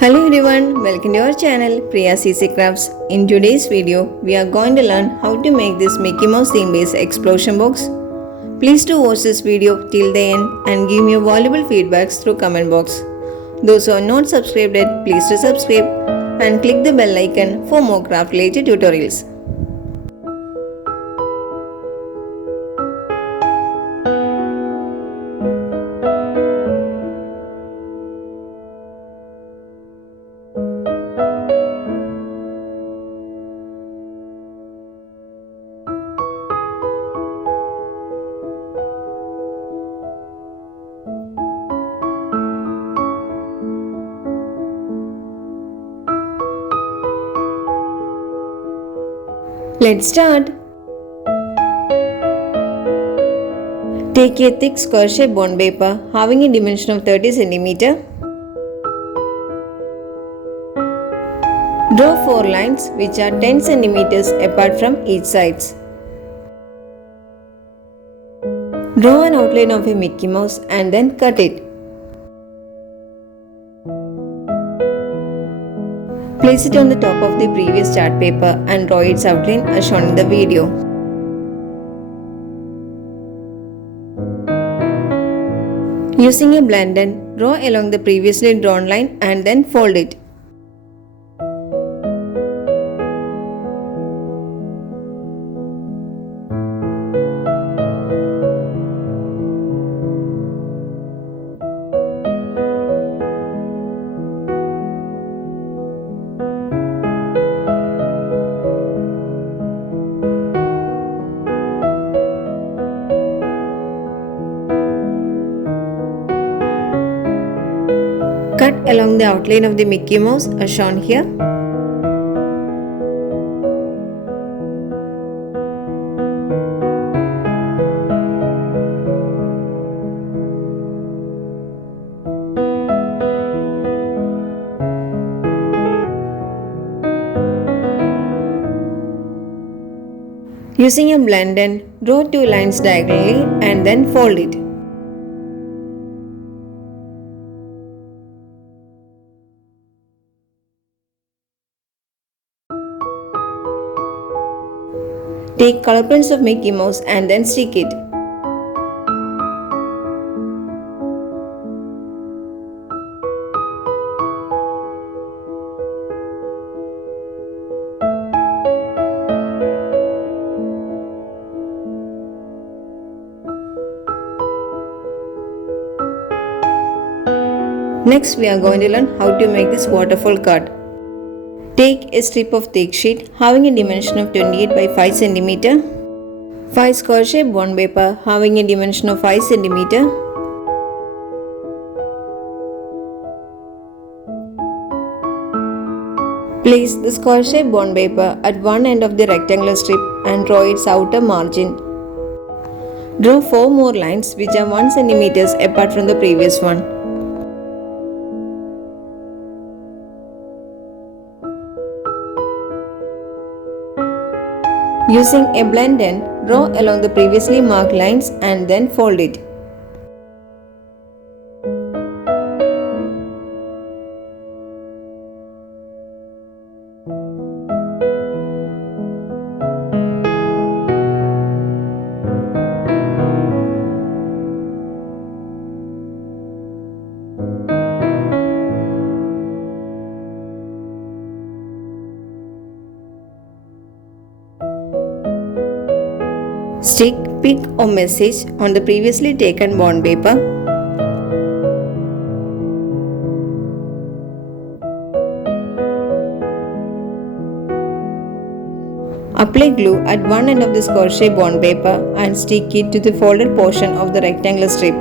Hello everyone, welcome to our channel Priya CC Crafts. In today's video, we are going to learn how to make this Mickey Mouse theme based explosion box. Please do watch this video till the end and give me your valuable feedbacks through comment box. Those who are not subscribed yet, please do subscribe and click the bell icon for more craft related tutorials. Let's start. Take a thick square shape bond paper having a dimension of 30 cm. Draw 4 lines which are 10 cm apart from each sides. Draw an outline of a Mickey Mouse and then cut it. Place it on the top of the previous chart paper and draw its outline as shown in the video. Using a blend pen, draw along the previously drawn line and then fold it. Cut along the outline of the Mickey Mouse as shown here. Using a blend pen, draw 2 lines diagonally and then fold it. Take color prints of Mickey Mouse and then stick it. Next, we are going to learn how to make this waterfall card. Take a strip of thick sheet having a dimension of 28 by 5 cm, 5 square shape bond paper having a dimension of 5 cm, place the square shape bond paper at one end of the rectangular strip and draw its outer margin. Draw 4 more lines which are 1 cm apart from the previous one. Using a blend pen, draw along the previously marked lines and then fold it. Stick pic or message on the previously taken bond paper. Apply glue at one end of the square shape bond paper and stick it to the folded portion of the rectangular strip.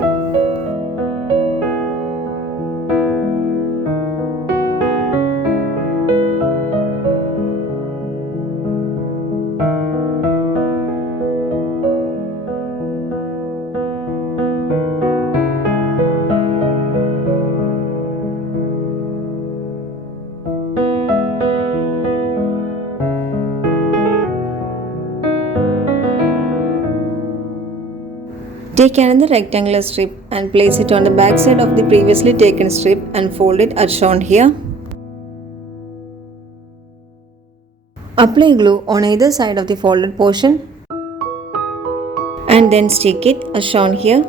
Take another rectangular strip and place it on the back side of the previously taken strip and fold it as shown here. Apply glue on either side of the folded portion and then stick it as shown here.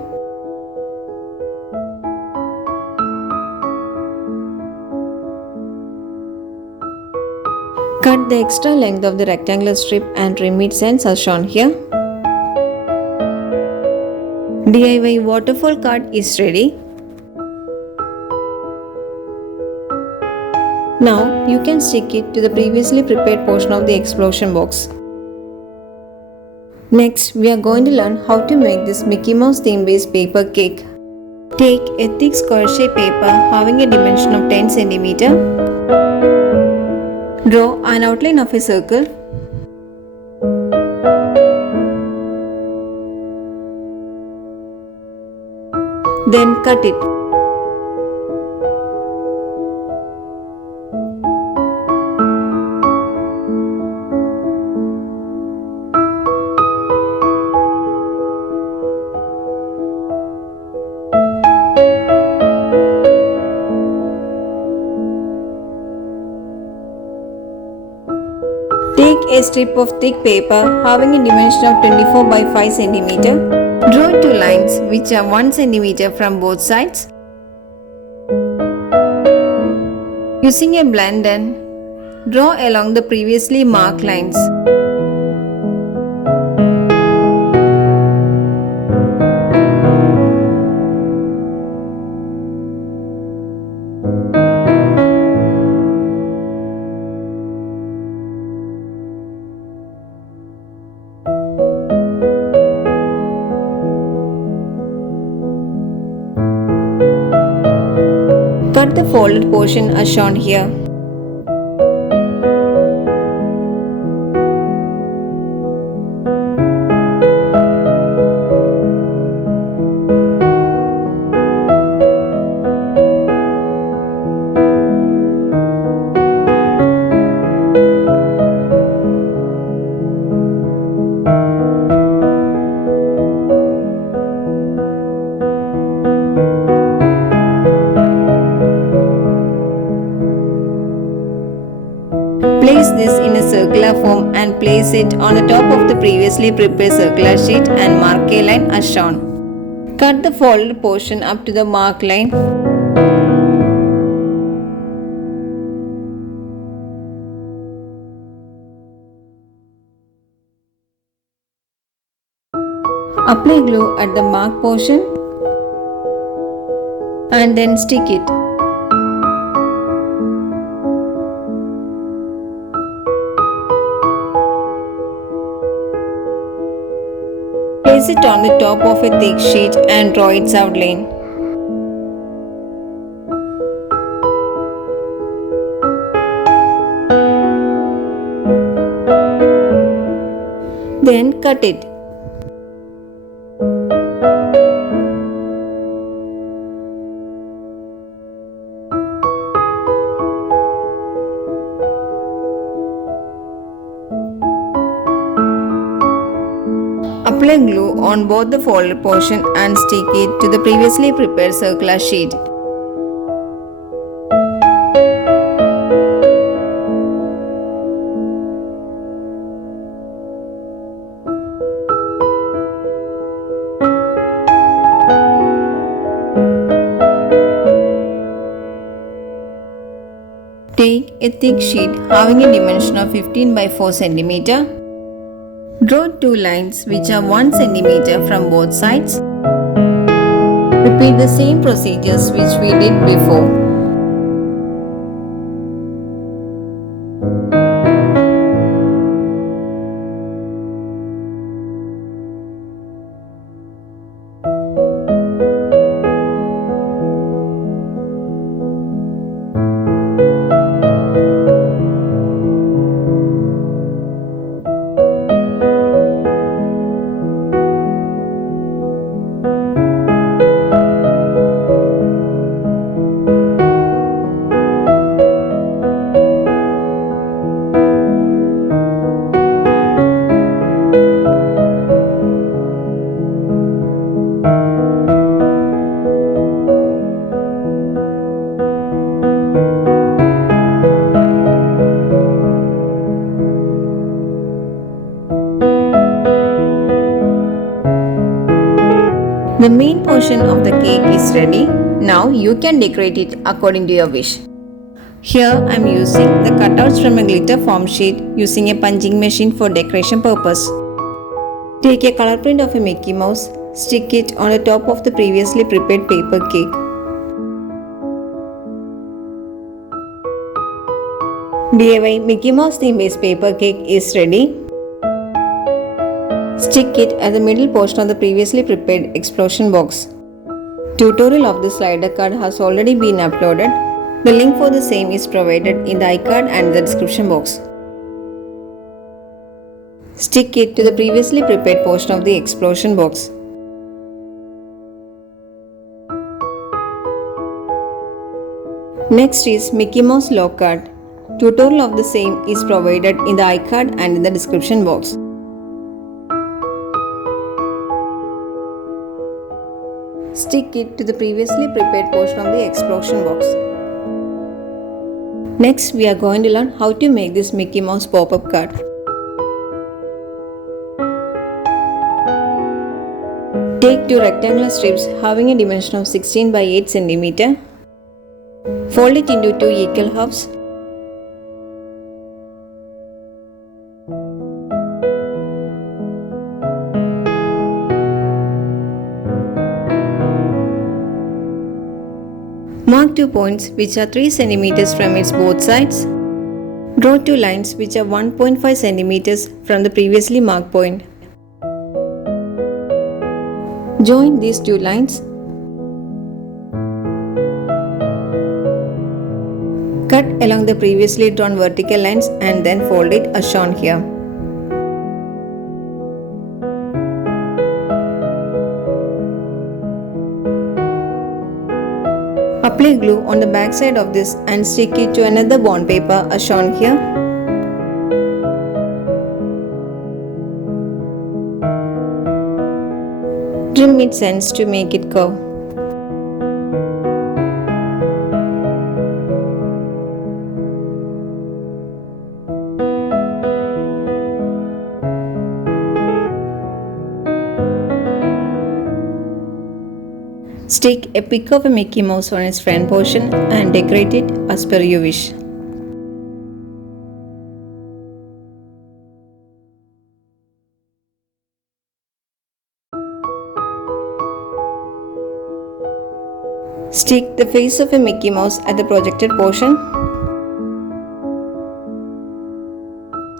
Cut the extra length of the rectangular strip and trim its ends as shown here. DIY waterfall card is ready. Now you can stick it to the previously prepared portion of the explosion box. Next, we are going to learn how to make this Mickey Mouse theme based paper cake. Take a thick square shaped paper having a dimension of 10 cm. Draw an outline of a circle. Then cut it. Take a strip of thick paper having a dimension of 24 by 5 cm. Draw two lines which are 1 cm from both sides. Using a blender, draw along the previously marked lines. Cut the folded portion as shown here. Place this in a circular form and place it on the top of the previously prepared circular sheet and mark a line as shown. Cut the folded portion up to the marked line. Apply glue at the marked portion and then stick it. Place it on the top of a thick sheet and draw its outline. Then cut it. Apply glue on both the folded portion and stick it to the previously prepared circular sheet. Take a thick sheet having a dimension of 15 by 4 cm. Draw two lines which are 1 cm from both sides. Repeat the same procedures which we did before. The main portion of the cake is ready. Now you can decorate it according to your wish. Here I am using the cutouts from a glitter foam sheet using a punching machine for decoration purpose. Take a color print of a Mickey Mouse, stick it on the top of the previously prepared paper cake. DIY Mickey Mouse theme based paper cake is ready. Stick it at the middle portion of the previously prepared explosion box. Tutorial of the slider card has already been uploaded. The link for the same is provided in the iCard and the description box. Stick it to the previously prepared portion of the explosion box. Next is Mickey Mouse lock card. Tutorial of the same is provided in the iCard and in the description box. Stick it to the previously prepared portion of the explosion box. Next, we are going to learn how to make this Mickey Mouse pop-up card. Take two rectangular strips having a dimension of 16 by 8 cm. Fold it into two equal halves. Mark two points which are 3 cm from its both sides. Draw two lines which are 1.5 cm from the previously marked point. Join these two lines. Cut along the previously drawn vertical lines and then fold it as shown here. Apply glue on the back side of this and stick it to another bond paper as shown here. Trim its ends to make it curve. Stick a pic of a Mickey Mouse on its front portion and decorate it as per your wish. Stick the face of a Mickey Mouse at the projected portion.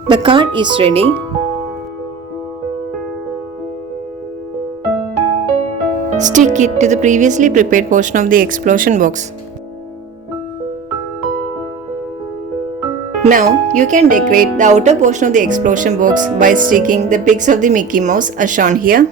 The card is ready. Stick it to the previously prepared portion of the explosion box. Now you can decorate the outer portion of the explosion box by sticking the pics of the Mickey Mouse as shown here.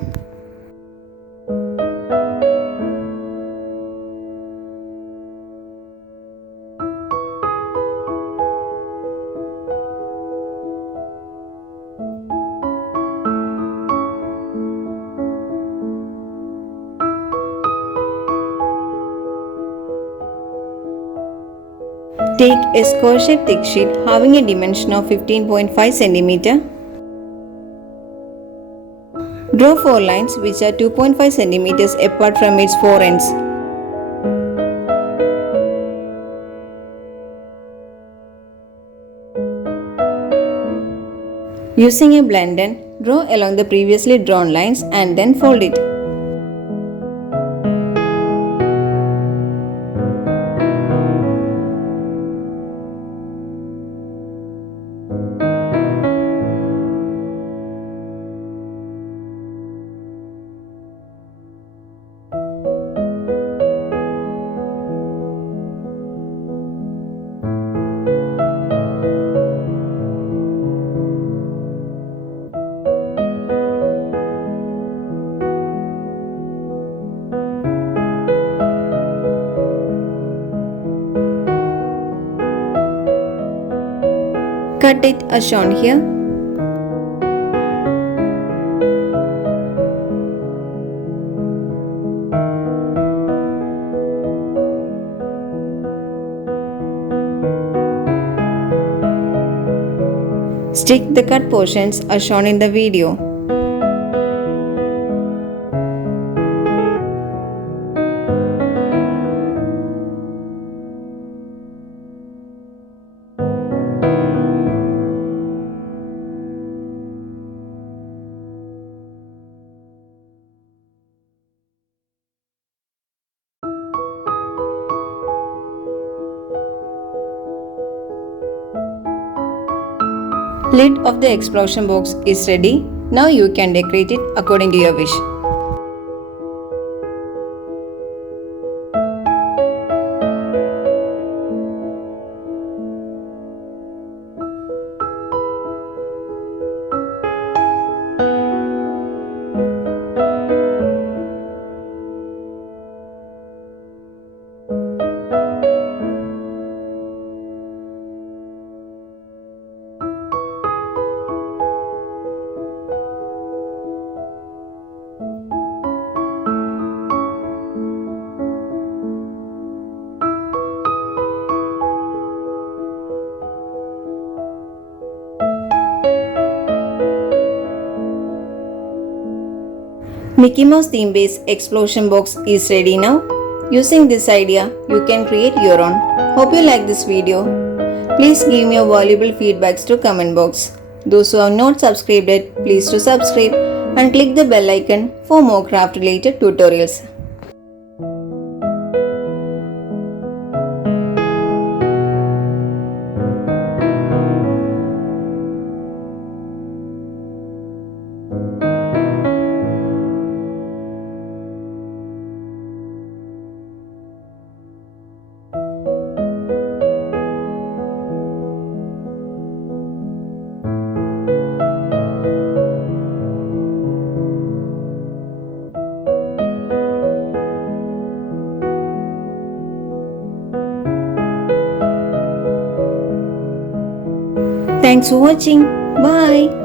Take a square-shaped thick sheet having a dimension of 15.5 cm. Draw 4 lines which are 2.5 cm apart from its 4 ends. Using a blenden, draw along the previously drawn lines and then fold it. Cut it as shown here. Stick the cut portions as shown in the video. Lid of the explosion box is ready. Now you can decorate it according to your wish. Mickey Mouse theme based explosion box is ready now. Using this idea, you can create your own. Hope you like this video. Please give me your valuable feedbacks to comment box. Those who have not subscribed yet, please to subscribe and click the bell icon for more craft related tutorials. Thanks for watching. Bye.